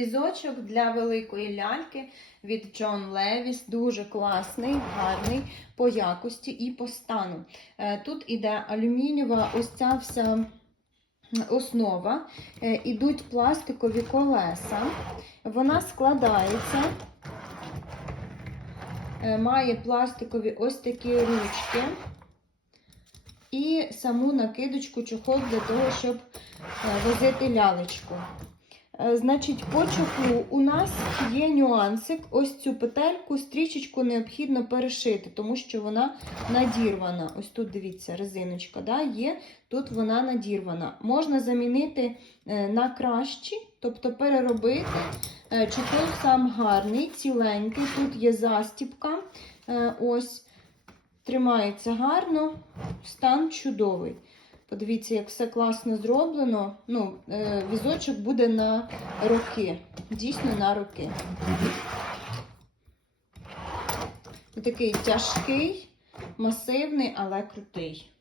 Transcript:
Візочок для великої ляльки від Джон Левіс. Дуже класний, гарний по якості і по стану. Е, Тут іде алюмінієва ось ця вся основа. Е, Ідуть пластикові колеса. Вона складається. Е, Має пластикові ось такі ручки. І саму накидочку чохол для того, щоб возити лялечку. Е, Значить, по чохлу у нас є нюансик. Ось цю петельку, стрічечку необхідно перешити, тому що вона надірвана. Ось тут дивіться, резиночка да, є, тут вона надірвана. Можна замінити е, на кращі, тобто переробити. Е, Чохол сам гарний, ціленький. Тут є застіпка. Ось тримається гарно, стан чудовий. Подивіться, як все класно зроблено. Ну, е, візочок буде на роки. Дійсно на роки. Такий тяжкий, масивний, але крутий.